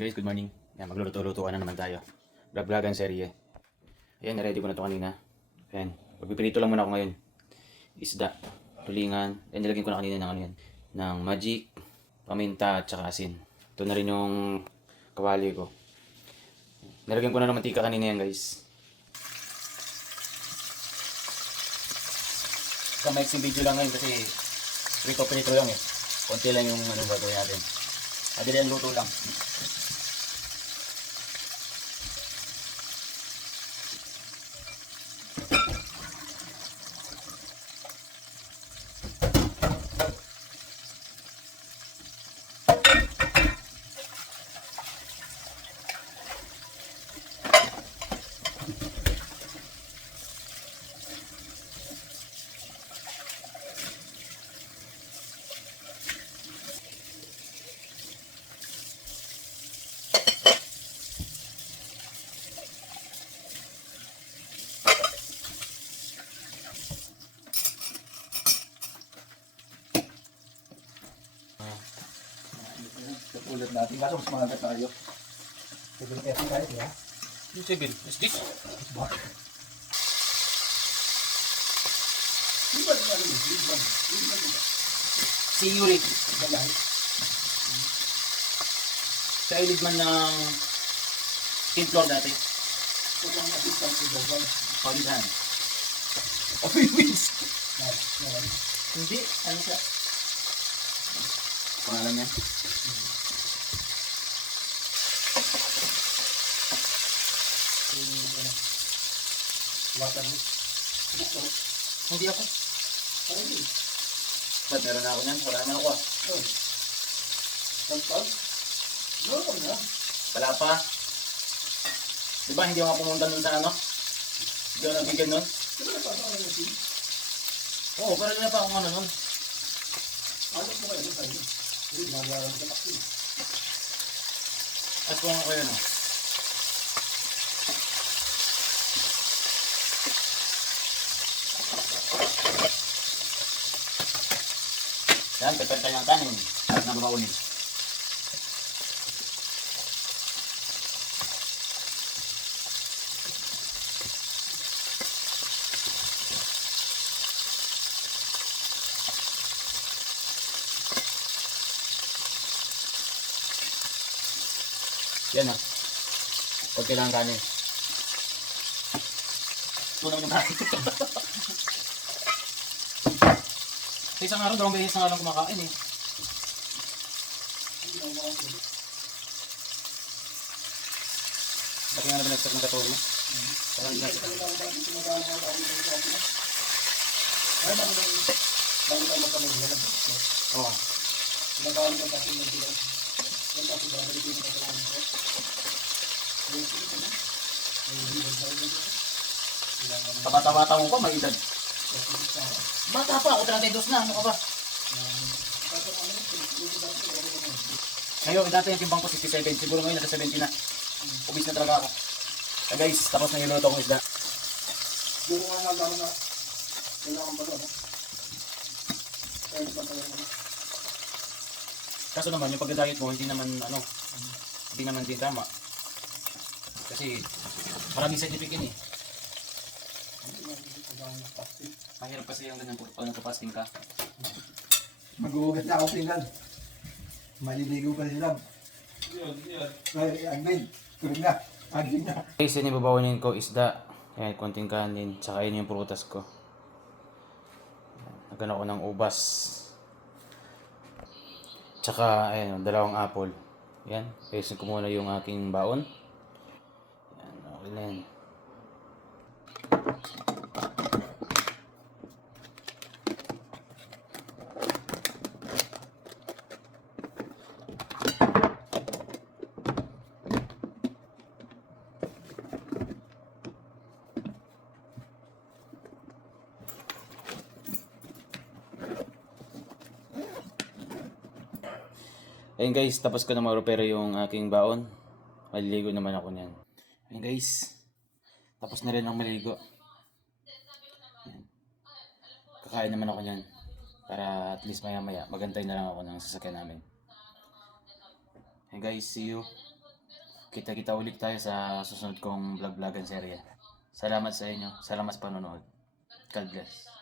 Guys, good morning. Yan, magluluto-luto na naman tayo. Vlog-vlogan serye. Ayan, na-ready ko na ito kanina. Ayan, magpipirito lang muna ako ngayon. Isda, tulingan. Ayan, nilagyan ko na kanina ng ano yan. Ng magic, paminta, at saka asin. Ito na rin yung kawali ko. Nilagyan ko na ng mantika kanina yan, guys. Kamaiksi video lang ngayon kasi prito-prito lang eh. Konti lang yung ano gagawin natin. Adili ang luto lang. Ulit natin, kaso mas mahal tayo. Sige, kasi tayo, diba? Yung 7, is this? Bakit? Liban na rin, liban. Si Yuri. Ganyan. Sa ilid man ng 10th floor dati. Huwag kang assistant ko daw. Paulitan. Okay, wins. Hindi, ano siya? Pangalan niya? Water mo. Hindi ako. Parang yun. Ba't meron na ako niyan? Wala naman ako ah. Pag-pag? Normal na. Wala pa. Diba hindi ako pumunta nun sa ano? Hindi ako nabigyan nun? Diba napapakalan mo siya? Oo, pero hindi na pa akong ano nun. Ano mo kayo sa'yo? Hindi, ginagawa mo sa taksin. At kung ako yun ah. Yan, pepenta niyang kanin. At nababaunin. Yan ah. Kunti lang ang kanin. Ito naman yung kanin. Sa isang araw, 2 beses na nga lang kumakain eh. Laki nga na binagsak ng katulong. Parang hindi na. Oo. Kabata-bata mo pa, may edad. Bata pa, ako 32 na, ano ka ba? Ngayon, dati yung timbang ko 67, siguro ngayon nasa 70 na. Ubis na talaga ako. So guys, tapos na yung luto kong isda. Siguro nga nagano na. Kailangan pa doon. Kaya pa talaga. Kaso naman, yung pagda-diet mo, hindi naman din tama. Kasi, maraming side effect yun eh. Mahirap kasi yung ganyan pag nagpa-fasting ka. Mag-uugat na ako tingnan. Maliligo pa sila. Ay, Agvin. Tulog na. Agvin na. Guys, yan yung babawinin ko, isda. Ayan, konting kanin. Tsaka yun yung prutas ko. Nagano ako ng ubas. Tsaka, ayan, 2 apple. Yan, paisin ko muna yung aking baon. Yan, okay na yan. Ayun guys, tapos ko na mag-prepare yung aking baon. Maliligo naman ako niyan. Ayun guys, tapos na rin ang maligo. Ayan. Kakain naman ako niyan. Para at least maya maya magantay na lang ako ng sasakyan namin. Hey guys, see you. Kita-kita ulit tayo sa susunod kong vlog-vlogan serye. Salamat sa inyo. Salamat sa panonood. God bless.